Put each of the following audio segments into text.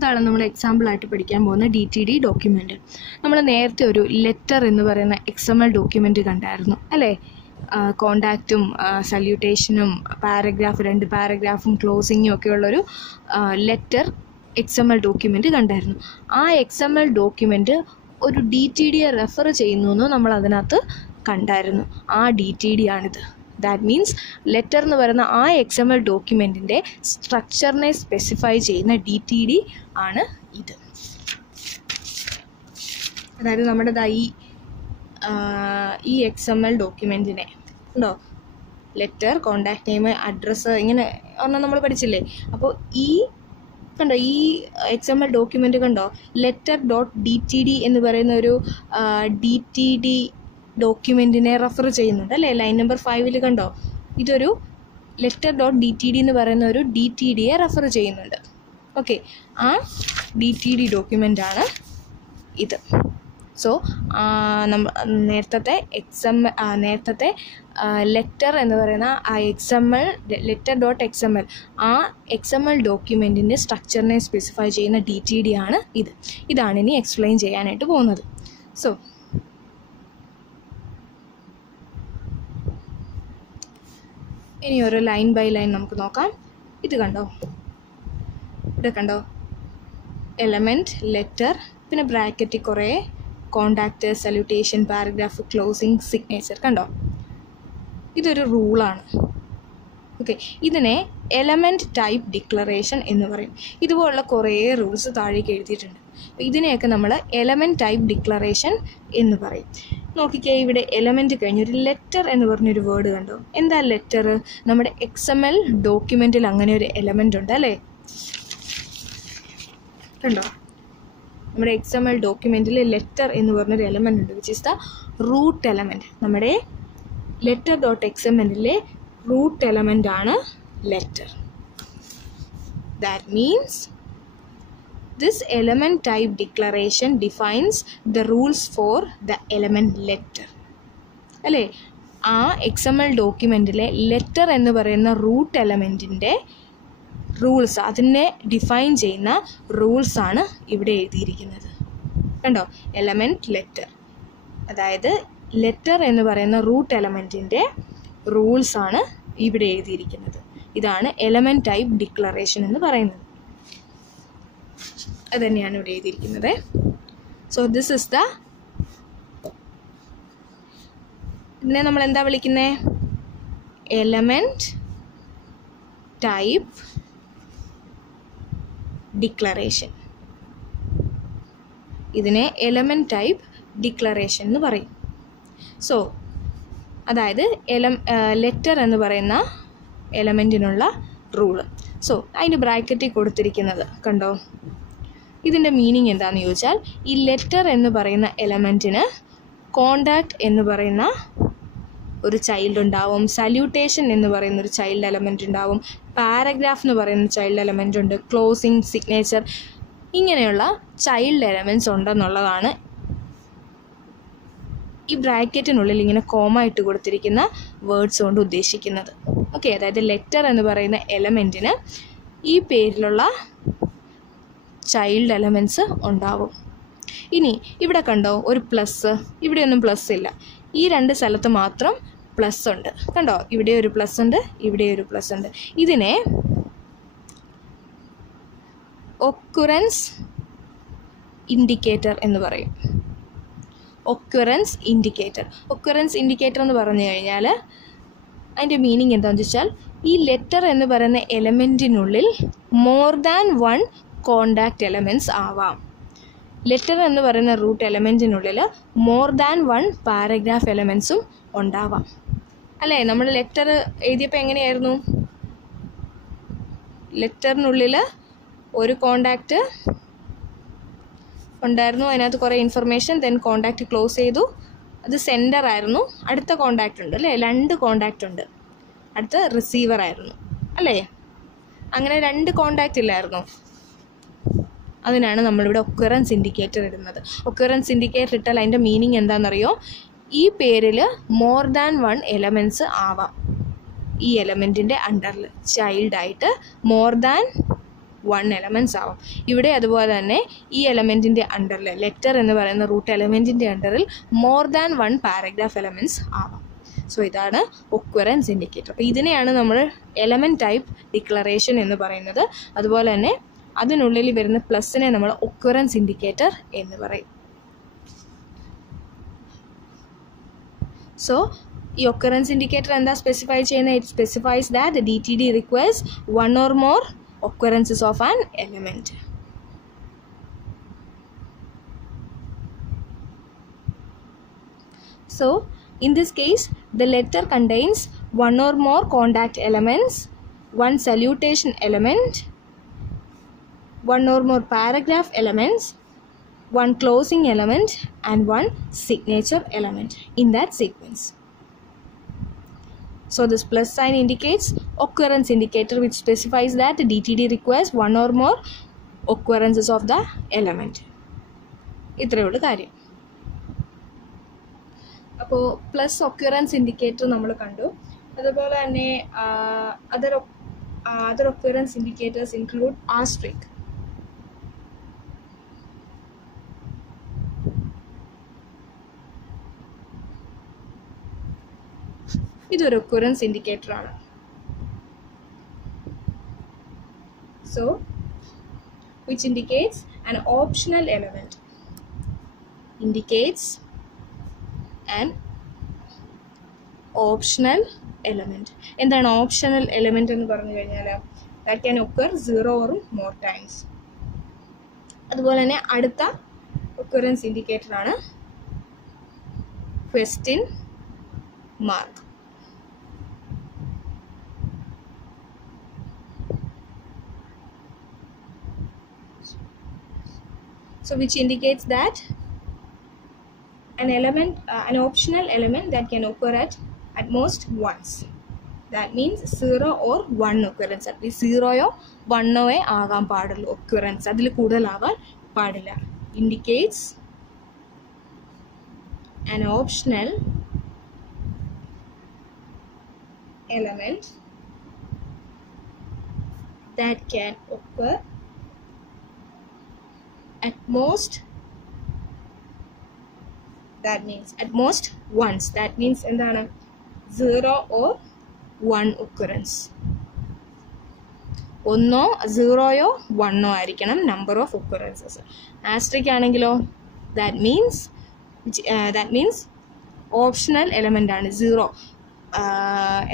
അതാണ് നമ്മൾ എക്സാമ്പിളായിട്ട് പഠിക്കാൻ പോകുന്ന DTD ഡോക്യുമെൻ്റ്. നമ്മൾ നേരത്തെ ഒരു ലെറ്റർ എന്ന് പറയുന്ന XML ഡോക്യുമെൻ്റ് കണ്ടായിരുന്നു അല്ലേ? കോണ്ടാക്റ്റും സല്യൂട്ടേഷനും പാരഗ്രാഫ് 2 പാരഗ്രാഫും ക്ലോസിങ്ങും ഒക്കെ ഉള്ളൊരു ലെറ്റർ XML ഡോക്യുമെൻ്റ് കണ്ടായിരുന്നു. ആ XML ഡോക്യുമെൻ്റ് ഒരു DTDയെ റെഫർ ചെയ്യുന്നു എന്ന് നമ്മൾ അതിനകത്ത് കണ്ടായിരുന്നു. ആ DTD ആണിത്. ദാറ്റ് മീൻസ് ലെറ്റർ എന്ന് പറയുന്ന ആ XML ഡോക്യുമെൻറ്റിൻ്റെ സ്ട്രക്ചറിനെ സ്പെസിഫൈ ചെയ്യുന്ന DTD ആണ് ഇത്. അതായത് നമ്മുടെ ഈ XML ഡോക്യുമെൻറ്റിനെ ഉണ്ടോ, ലെറ്റർ, കോണ്ടാക്ട് നെയിം, അഡ്രസ്സ്, ഇങ്ങനെ ഒരെണ്ണം നമ്മൾ പഠിച്ചില്ലേ? അപ്പോൾ കണ്ടോ ഈ XML ഡോക്യുമെൻ്റ് കണ്ടോ, letter.dtd എന്ന് പറയുന്ന ഒരു DTD ഡോക്യുമെൻറ്റിനെ റെഫർ ചെയ്യുന്നുണ്ട് അല്ലേ? ലൈൻ നമ്പർ 5 കണ്ടോ, ഇതൊരു letter.dtd എന്ന് പറയുന്ന ഒരു DTDയെ റെഫർ ചെയ്യുന്നുണ്ട്. ഓക്കെ, ആ DTD ഡോക്യുമെൻ്റാണ് ഇത്. സോ നേരത്തെ ലെറ്റർ എന്ന് പറയുന്ന ആ letter.xml ആ XML ഡോക്യുമെൻറ്റിൻ്റെ സ്ട്രക്ചറിനെ സ്പെസിഫൈ ചെയ്യുന്ന DTD ആണ് ഇത്. ഇതാണ് ഇനി എക്സ്പ്ലെയിൻ ചെയ്യാനായിട്ട് പോകുന്നത്. സോ ഇനി ഒരു ലൈൻ ബൈ ലൈൻ നമുക്ക് നോക്കാം. ഇത് കണ്ടോ, ഇവിടെ കണ്ടോ, എലമെൻറ്റ്, ലെറ്റർ, പിന്നെ ബ്രാക്കറ്റിൽ കുറേ contact, salutation, paragraph, closing, signature. കണ്ടോ, ഇതൊരു റൂളാണ്. ഓക്കെ, ഇതിനെ എലമെൻറ്റ് ടൈപ്പ് ഡിക്ലറേഷൻ എന്ന് പറയും. ഇതുപോലുള്ള കുറേ റൂൾസ് താഴേക്ക് എഴുതിയിട്ടുണ്ട്. ഇതിനെയൊക്കെ നമ്മൾ എലമെൻറ്റ് ടൈപ്പ് ഡിക്ലറേഷൻ എന്ന് പറയും. നോക്കിക്കേ, ഇവിടെ എലമെൻറ്റ് കഴിഞ്ഞ് ഒരു ലെറ്റർ എന്ന് പറഞ്ഞൊരു വേർഡ് കണ്ടോ. എന്താ ലെറ്റർ? നമ്മുടെ XML ഡോക്യുമെൻറ്റിൽ അങ്ങനെ ഒരു എലമെൻ്റ് ഉണ്ട് അല്ലേ? കണ്ടോ, നമ്മുടെ XML ഡോക്യുമെൻറ്റിൽ ലെറ്റർ എന്ന് പറഞ്ഞൊരു എലമെൻ്റ് ഉണ്ട്, which is the root element. നമ്മുടെ letter.xml റൂട്ട് എലമെൻ്റ് ആണ് letter. That means this element type declaration defines the rules for the element letter. അല്ലേ? ആ XML ഡോക്യുമെൻറ്റിലെ ലെറ്റർ എന്ന് പറയുന്ന റൂട്ട് എലമെൻറ്റിൻ്റെ റൂൾസ്, അതിനെ ഡിഫൈൻ ചെയ്യുന്ന റൂൾസാണ് ഇവിടെ എഴുതിയിരിക്കുന്നത്. കണ്ടോ, എലമെൻറ്റ് ലെറ്റർ, അതായത് ലെറ്റർ എന്ന് പറയുന്ന റൂട്ട് എലമെൻറ്റിൻ്റെ റൂൾസാണ് ഇവിടെ എഴുതിയിരിക്കുന്നത്. ഇതാണ് എലമെൻറ്റ് ടൈപ്പ് ഡിക്ലറേഷൻ എന്ന് പറയുന്നത്. അത് തന്നെയാണ് ഇവിടെ എഴുതിയിരിക്കുന്നത്. സോ ദിസ് ഇസ് ഇതിനെ നമ്മൾ എന്താ വിളിക്കുന്നത്? Element type declaration. ഇതിനെ എലമെൻറ്റ് ടൈപ്പ് ഡിക്ലറേഷൻ എന്ന് പറയും. സോ അതായത് ലെറ്റർ എന്ന് പറയുന്ന എലമെൻറ്റിനുള്ള റൂള്. സോ അതിന് ബ്രാക്കറ്റിൽ കൊടുത്തിരിക്കുന്നത് കണ്ടോ, ഇതിൻ്റെ മീനിങ് എന്താണെന്ന് ചോദിച്ചാൽ, ഈ ലെറ്റർ എന്ന് പറയുന്ന എലമെൻറ്റിന് കോണ്ടാക്ട് എന്ന് പറയുന്ന ഒരു ചൈൽഡ് ഉണ്ടാവും, സല്യൂട്ടേഷൻ എന്ന് പറയുന്ന ഒരു ചൈൽഡ് എലമെൻ്റ് ഉണ്ടാവും, പാരഗ്രാഫ് എന്ന് പറയുന്ന ചൈൽഡ് എലമെൻ്റ് ഉണ്ട്, ക്ലോസിങ്, സിഗ്നേച്ചർ, ഇങ്ങനെയുള്ള ചൈൽഡ് എലമെൻറ്റ്സ് ഉണ്ടെന്നുള്ളതാണ് ഈ ബ്രാക്കറ്റിനുള്ളിൽ ഇങ്ങനെ കോമ ഇട്ട് കൊടുത്തിരിക്കുന്ന വേർഡ്സ് കൊണ്ട് ഉദ്ദേശിക്കുന്നത്. ഓക്കെ, അതായത് ലെറ്റർ എന്ന് പറയുന്ന എലമെൻറ്റിന് ഈ പേരിലുള്ള ചൈൽഡ് എലമെൻറ്റ്സ് ഉണ്ടാവും. ഇനി ഇവിടെ കണ്ടോ ഒരു പ്ലസ്, ഇവിടെയൊന്നും പ്ലസ് ഇല്ല, ഈ രണ്ട് സ്ഥലത്ത് മാത്രം പ്ലസ് ഉണ്ട്. കണ്ടോ, ഇവിടെ ഒരു പ്ലസ് ഉണ്ട്, ഇവിടെ ഒരു പ്ലസ് ഉണ്ട്. ഇതിനെ ഒക്കുറൻസ് ഇൻഡിക്കേറ്റർ എന്ന് പറയും. ഒക്കുറൻസ് ഇൻഡിക്കേറ്റർ എന്ന് പറഞ്ഞു കഴിഞ്ഞാൽ അതിൻ്റെ മീനിങ് എന്താണെന്ന് വെച്ചാൽ, ഈ ലെറ്റർ എന്ന് പറയുന്ന എലമെൻറ്റിനുള്ളിൽ മോർ ദാൻ 1 കോണ്ടാക്റ്റ് എലമെൻറ്റ്സ് ആവാം. ലെറ്റർ എന്ന് പറയുന്ന റൂട്ട് എലമെൻറ്റിനുള്ളിൽ മോർ ദാൻ 1 പാരഗ്രാഫ് എലമെൻറ്റ്സും ഉണ്ടാവാം അല്ലേ? നമ്മൾ ലെറ്റർ എഴുതിയപ്പോൾ എങ്ങനെയായിരുന്നു? ലെറ്ററിനുള്ളിൽ ഒരു കോണ്ടാക്റ്റ് ഉണ്ടായിരുന്നു, അതിനകത്ത് കുറേ ഇൻഫർമേഷൻ, ദെൻ കോണ്ടാക്റ്റ് ക്ലോസ് ചെയ്തു, അത് സെൻഡർ ആയിരുന്നു. അടുത്ത കോണ്ടാക്റ്റ് ഉണ്ട് അല്ലേ, 2 കോണ്ടാക്റ്റ് ഉണ്ട്. അടുത്ത റിസീവർ ആയിരുന്നു അല്ലേ? അങ്ങനെ 2 കോണ്ടാക്റ്റ് ഇല്ലായിരുന്നു. അതിനാണ് നമ്മളിവിടെ ഒക്കുറൻസ് ഇൻഡിക്കേറ്റർ ഇടുന്നത്. ഒക്കുറൻസ് ഇൻഡിക്കേറ്റർ ഇട്ടാൽ അതിൻ്റെ മീനിങ് എന്താണെന്നറിയോ? ഈ പേരിൽ മോർ ദാൻ 1 എലമെൻറ്റ്സ് ആവാം. ഈ എലമെൻറ്റിൻ്റെ അണ്ടറിൽ ചൈൽഡായിട്ട് മോർ ദാൻ 1 എലമെൻറ്റ്സ് ആവാം. ഇവിടെ അതുപോലെ തന്നെ ഈ എലമെൻറ്റിൻ്റെ അണ്ടറിൽ, ലെറ്റർ എന്ന് പറയുന്ന റൂട്ട് എലമെൻറ്റിൻ്റെ അണ്ടറിൽ മോർ ദാൻ 1 പാരഗ്രാഫ് എലമെൻറ്റ്സ് ആവാം. സോ ഇതാണ് ഒക്വറൻസ് ഇൻഡിക്കേറ്റർ. അപ്പോൾ ഇതിനെയാണ് നമ്മൾ എലമെൻറ്റ് ടൈപ്പ് ഡിക്ലറേഷൻ എന്ന് പറയുന്നത്. അതുപോലെ തന്നെ അതിനുള്ളിൽ വരുന്ന പ്ലസിനെ നമ്മൾ ഒക്വറൻസ് ഇൻഡിക്കേറ്റർ എന്ന് പറയും. സോ ഈ ഒക്കറൻസ് ഇൻഡിക്കേറ്റർ എന്താ സ്പെസിഫൈ ചെയ്യുന്നത്? It specifies that the DTD requires 1 or more occurrences of an element. So in this case the letter contains 1 or more contact elements, 1 salutation element, 1 or more paragraph elements, 1 closing element and 1 signature element in that sequence. So this plus sign indicates occurrence indicator, which specifies that the DTD requires 1 or more occurrences of the element. ഇത്രയേ ഉള്ളൂ കാര്യം. അപ്പോൾ plus occurrence indicator നമ്മൾ കണ്ടു. അതുപോലെ തന്നെ other occurrence indicators include asterisk. ഇതൊരു occurrence indicator ആണ്. So which indicates an optional element. Indicates an optional element. എന്താണ് ഓപ്ഷണൽ എലമെന്റ് എന്ന് പറഞ്ഞു കഴിഞ്ഞാൽ that can occur 0 or more times. അതുപോലെ തന്നെ അടുത്ത ഒക്യുറൻസ് ഇൻഡിക്കേറ്റർ ആണ് question mark. So which indicates that an optional element that can occur at most once. That means 0 or 1 occurrence. At least 0 or 1 ആകാൻ പാടുള്ളൂ occurrence. അതിൽ കൂടുതലാവാൻ പാടില്ല. Indicates an optional element that can occur at most, that means at most once. That means endana 0 or 1 occurrence. ഒന്നോ 0യോ 1ഓ ആയിരിക്കണം number of occurrences. Asterisk ആണെങ്കിലോ that means optional element ആണ് 0.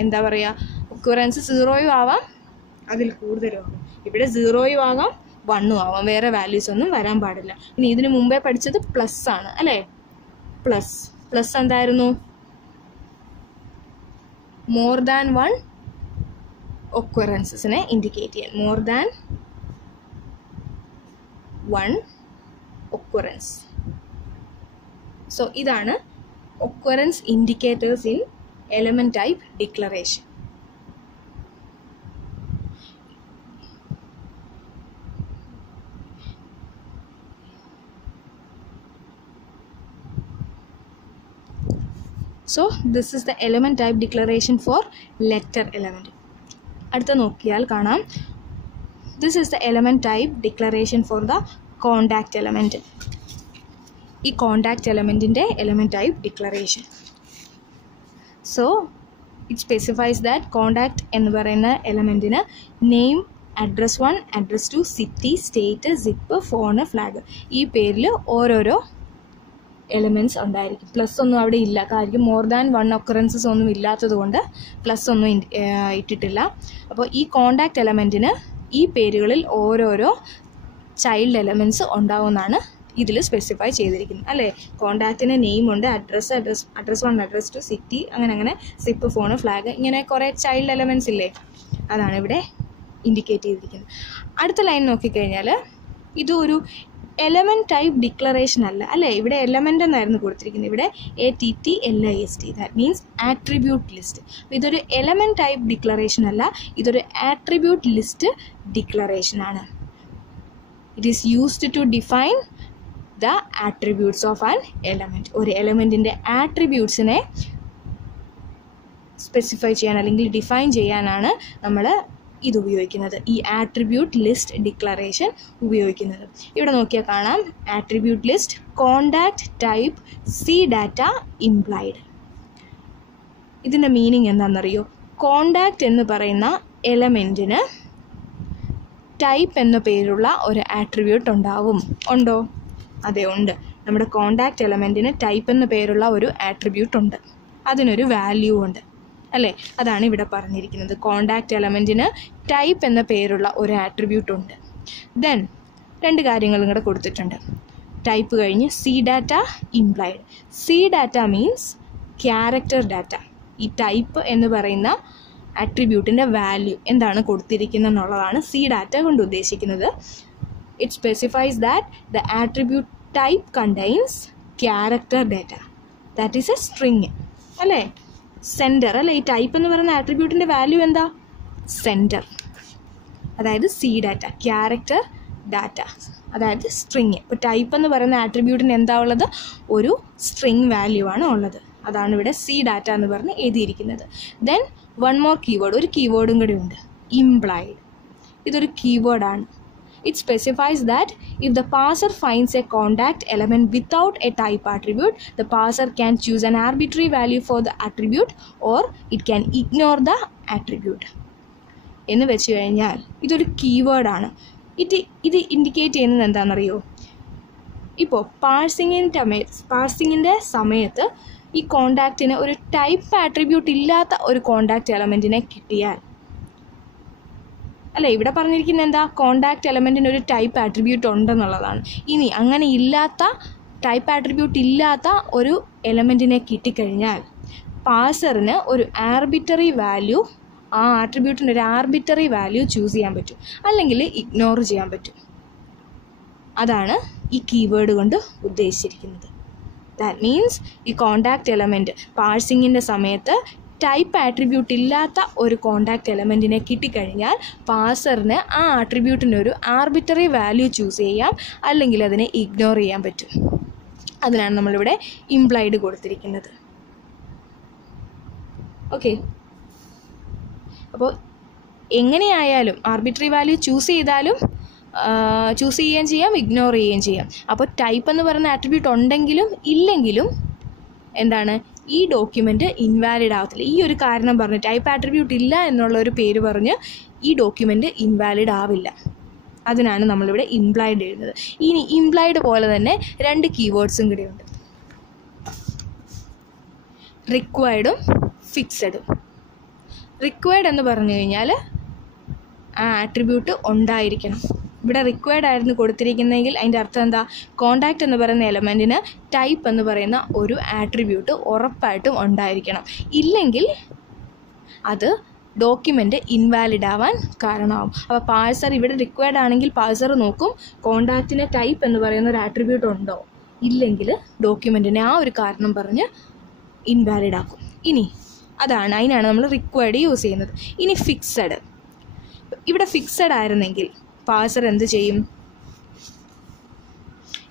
എന്താ പറയുക, occurrence 0യും ആവാം അതിൽ കൂടുതലും ആവാം. ഇവിടെ 0യും ആകാം 1ഉം ആവാം. വേറെ വാല്യൂസ് ഒന്നും വരാൻ പാടില്ല. ഇനി ഇതിനു മുമ്പേ പഠിച്ചത് പ്ലസ് ആണ് അല്ലേ? പ്ലസ് എന്തായിരുന്നു? മോർ ദാൻ 1 ഒക്വറൻസസിനെ ഇൻഡിക്കേറ്റ് ചെയ്യാൻ. More than 1 occurrence. സോ ഇതാണ് occurrence indicators in element type declaration. So this is the element type declaration for letter element. അടുത്ത നോക്കിയാൽ കാണാം, this is the element type declaration for the contact element. ഈ contact elementന്റെ element type declaration. So it specifies that contact എന്ന് പറയുന്ന elementന് name, address 1, address 2, city, state, zip, phone, flag ഈ പേരിൽ ഓരോരോ elements ഉണ്ടായിരിക്കും. പ്ലസ് ഒന്നും അവിടെ ഇല്ല, കാര്യം മോർ ദാൻ 1 ഒക്കറൻസസ് ഒന്നും ഇല്ലാത്തത് കൊണ്ട് പ്ലസ് ഒന്നും ഇട്ടിട്ടില്ല. അപ്പോൾ ഈ കോണ്ടാക്റ്റ് എലമെൻറ്റിന് ഈ പേരുകളിൽ ഓരോരോ ചൈൽഡ് എലമെൻറ്റ്സ് ഉണ്ടാവുമെന്നാണ് ഇതിൽ സ്പെസിഫൈ ചെയ്തിരിക്കുന്നത് അല്ലേ? കോണ്ടാക്റ്റിന് നെയിമുണ്ട്, അഡ്രസ് 1, അഡ്രസ് 2, സിറ്റി, അങ്ങനെ സിപ്പ്, ഫോണ്, ഫ്ലാഗ്, ഇങ്ങനെ കുറേ ചൈൽഡ് എലമെൻറ്റ്സ് ഇല്ലേ, അതാണ് ഇവിടെ ഇൻഡിക്കേറ്റ് ചെയ്തിരിക്കുന്നത്. അടുത്ത ലൈൻ നോക്കിക്കഴിഞ്ഞാൽ ഇത് ഒരു എലമെന്റ് ടൈപ്പ് ഡിക്ലറേഷൻ അല്ല അല്ലേ? ഇവിടെ എലമെന്റ് എന്നായിരുന്നു കൊടുത്തിരിക്കുന്നത്, ഇവിടെ ATTLIST, that means attribute list. ഇതൊരു എലമെന്റ് ടൈപ്പ് ഡിക്ലറേഷൻ അല്ല, ഇതൊരു ആട്രിബ്യൂട്ട് ലിസ്റ്റ് ഡിക്ലറേഷൻ ആണ്. It is used to define the attributes of an element. ഒരു എലമെന്റിന്റെ ആട്രിബ്യൂട്ട്സിനെ സ്പെസിഫൈ ചെയ്യാൻ അല്ലെങ്കിൽ ഡിഫൈൻ ചെയ്യാനാണ് നമ്മൾ ഇത് ഉപയോഗിക്കുന്നത്, ഈ ആട്രിബ്യൂട്ട് ലിസ്റ്റ് ഡിക്ലറേഷൻ ഉപയോഗിക്കുന്നത്. ഇവിടെ നോക്കിയാൽ കാണാം, attribute list contact type C data implied. ഇതിൻ്റെ മീനിങ് എന്താണെന്നറിയോ? കോണ്ടാക്ട് എന്ന് പറയുന്ന എലമെൻറ്റിന് ടൈപ്പ് എന്ന പേരുള്ള ഒരു ആട്രിബ്യൂട്ട് ഉണ്ടാവും. ഉണ്ടോ? അതെ, ഉണ്ട്. നമ്മുടെ കോണ്ടാക്ട് എലമെൻറ്റിന് ടൈപ്പ് എന്ന പേരുള്ള ഒരു ആട്രിബ്യൂട്ട് ഉണ്ട്, അതിനൊരു വാല്യൂ ഉണ്ട് അല്ലേ? അതാണ് ഇവിടെ പറഞ്ഞിരിക്കുന്നത്. കോണ്ടാക്ട് എലമെൻറ്റിന് ടൈപ്പ് എന്ന പേരുള്ള ഒരു ആട്രിബ്യൂട്ട് ഉണ്ട്. ദെൻ 2 കാര്യങ്ങളും കൂടെ കൊടുത്തിട്ടുണ്ട്. ടൈപ്പ് കഴിഞ്ഞ് C data implied. C data means character data. ഈ ടൈപ്പ് എന്ന് പറയുന്ന ആട്രിബ്യൂട്ടിൻ്റെ വാല്യൂ എന്താണ് കൊടുത്തിരിക്കുന്നത് എന്നുള്ളതാണ് സി ഡാറ്റ കൊണ്ട് ഉദ്ദേശിക്കുന്നത്. It specifies that the attribute type contains character data, that is A string അല്ലേ? സെൻറ്റർ അല്ലേ? ഈ ടൈപ്പ് എന്ന് പറയുന്ന ആട്രിബ്യൂട്ടിൻ്റെ വാല്യൂ എന്താ? സെൻറ്റർ. അതായത് സി ഡാറ്റ, ക്യാരക്ടർ ഡാറ്റ, അതായത് സ്ട്രിങ്. ഇപ്പോൾ ടൈപ്പ് എന്ന് പറയുന്ന ആട്രിബ്യൂട്ടിന് എന്താ ഉള്ളത്? ഒരു സ്ട്രിങ് വാല്യൂ ആണ് ഉള്ളത്. അതാണ് ഇവിടെ സി ഡാറ്റ എന്ന് പറഞ്ഞ് എഴുതിയിരിക്കുന്നത്. ദെൻ 1 more കീവേഡ്, ഒരു കീവേഡും കൂടി ഉണ്ട്, ഇംപ്ലൈഡ്. ഇതൊരു കീവേഡാണ്. It specifies that if the parser finds a contact element without a type attribute, the parser can choose an arbitrary value for the attribute or it can ignore the attribute. എന്ന് വെച്ച് കഴിഞ്ഞാൽ ഇതൊരു കീവേഡാണ്. ഇത് indicate ചെയ്യുന്നത് എന്താണെന്നറിയോ? ഇപ്പോൾ പാഴ്സിങ്ങിൻ്റെ സമയത്ത് ഈ കോണ്ടാക്റ്റിന് ഒരു ടൈപ്പ് ആട്രിബ്യൂട്ട് ഇല്ലാത്ത ഒരു കോണ്ടാക്റ്റ് എലമെൻറ്റിനെ കിട്ടിയാൽ, അല്ലേ? ഇവിടെ പറഞ്ഞിരിക്കുന്നത് എന്താ? കോണ്ടാക്റ്റ് എലമെൻറ്റിന് ഒരു ടൈപ്പ് ആട്രിബ്യൂട്ട് ഉണ്ടെന്നുള്ളതാണ്. ഇനി അങ്ങനെ ഇല്ലാത്ത, ടൈപ്പ് ആട്രിബ്യൂട്ട് ഇല്ലാത്ത ഒരു എലമെൻറ്റിനെ കിട്ടിക്കഴിഞ്ഞാൽ പാഴ്സറിന് ഒരു ആർബിറ്ററി വാല്യൂ, ആ ആട്രിബ്യൂട്ടിന് ഒരു ആർബിറ്ററി വാല്യൂ ചൂസ് ചെയ്യാൻ പറ്റും, അല്ലെങ്കിൽ ഇഗ്നോർ ചെയ്യാൻ പറ്റും. അതാണ് ഈ കീവേഡ് കൊണ്ട് ഉദ്ദേശിച്ചിരിക്കുന്നത്. ദാറ്റ് മീൻസ് ഈ കോണ്ടാക്റ്റ് എലമെൻറ്റ് പാഴ്സിങ്ങിൻ്റെ സമയത്ത് ടൈപ്പ് ആട്രിബ്യൂട്ട് ഇല്ലാത്ത ഒരു കോണ്ടാക്റ്റ് എലമെൻറ്റിനെ കിട്ടിക്കഴിഞ്ഞാൽ പാഴ്സറിന് ആ ആട്രിബ്യൂട്ടിനൊരു ആർബിറ്ററി വാല്യൂ ചൂസ് ചെയ്യാം, അല്ലെങ്കിൽ അതിനെ ഇഗ്നോർ ചെയ്യാൻ പറ്റും. അതിനാണ് നമ്മളിവിടെ ഇംപ്ലൈഡ് കൊടുത്തിരിക്കുന്നത്. ഓക്കെ, അപ്പോൾ എങ്ങനെയായാലും ആർബിറ്ററി വാല്യൂ ചൂസ് ചെയ്താലും ചൂസ് ചെയ്യുകയും ചെയ്യാം, ഇഗ്നോർ ചെയ്യുകയും ചെയ്യാം. അപ്പോൾ ടൈപ്പ് എന്ന് പറയുന്ന ആട്രിബ്യൂട്ട് ഉണ്ടെങ്കിലും ഇല്ലെങ്കിലും എന്താണ്, ഈ ഡോക്യുമെൻ്റ് ഇൻവാലിഡ് ആവത്തില്ല. ഈ ഒരു കാരണം പറഞ്ഞ്, ടൈപ്പ് ആട്രിബ്യൂട്ട് ഇല്ല എന്നുള്ള ഒരു പേര് പറഞ്ഞ് ഈ ഡോക്യുമെൻ്റ് ഇൻവാലിഡ് ആവില്ല. അതിനാണ് നമ്മളിവിടെ ഇംപ്ലൈഡ് എഴുതുന്നത്. ഇനി ഇംപ്ലൈഡ് പോലെ തന്നെ 2 കീവേഡ്സും കൂടിയുണ്ട്, റിക്വയർഡും ഫിക്സഡും. റിക്വയർഡ് എന്ന് പറഞ്ഞു കഴിഞ്ഞാൽ ആ ആട്രിബ്യൂട്ട് ഉണ്ടായിരിക്കണം. ഇവിടെ റിക്വയർഡ് ആയിരുന്നു കൊടുത്തിരിക്കുന്നതെങ്കിൽ അതിൻ്റെ അർത്ഥം എന്താ? കോണ്ടാക്റ്റ് എന്ന് പറയുന്ന എലമെൻറ്റിന് ടൈപ്പ് എന്ന് പറയുന്ന ഒരു ആട്രിബ്യൂട്ട് ഉറപ്പായിട്ടും ഉണ്ടായിരിക്കണം. ഇല്ലെങ്കിൽ അത് ഡോക്യുമെൻ്റ് ഇൻവാലിഡ് ആവാൻ കാരണമാവും. അപ്പോൾ പാഴ്സർ ഇവിടെ റിക്വയർഡ് ആണെങ്കിൽ പാഴ്സർ നോക്കും കോണ്ടാക്റ്റിന് ടൈപ്പ് എന്ന് പറയുന്ന ഒരു ആട്രിബ്യൂട്ട് ഉണ്ടോ, ഇല്ലെങ്കിൽ ഡോക്യുമെൻറ്റിനെ ആ ഒരു കാരണം പറഞ്ഞ് ഇൻവാലിഡ് ആക്കും. ഇനി അതിനാണ് നമ്മൾ റിക്വയർഡ് യൂസ് ചെയ്യുന്നത്. ഇനി ഫിക്സഡ്, ഇവിടെ ഫിക്സഡ് ആയിരുന്നെങ്കിൽ പാഴ്സർ എന്ത് ചെയ്യും?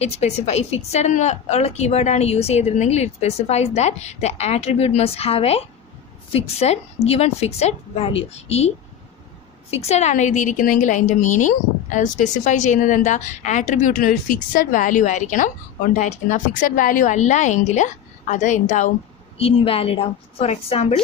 ഇറ്റ് സ്പെസിഫൈ, ഫിക്സഡ് എന്നുള്ള കീവേഡാണ് യൂസ് ചെയ്തിരുന്നെങ്കിൽ it specifies that the attribute must have A fixed given fixed value. ഈ ഫിക്സഡ് ആണ് എഴുതിയിരിക്കുന്നതെങ്കിൽ അതിൻ്റെ മീനിങ് അത് സ്പെസിഫൈ ചെയ്യുന്നത് എന്താ? ആട്രിബ്യൂട്ടിന് ഒരു ഫിക്സഡ് വാല്യൂ ആയിരിക്കണം ഉണ്ടായിരിക്കുന്നത്. ആ ഫിക്സഡ് വാല്യൂ അല്ല എങ്കിൽ അത് എന്താവും? ഇൻവാലിഡ് ആവും. For example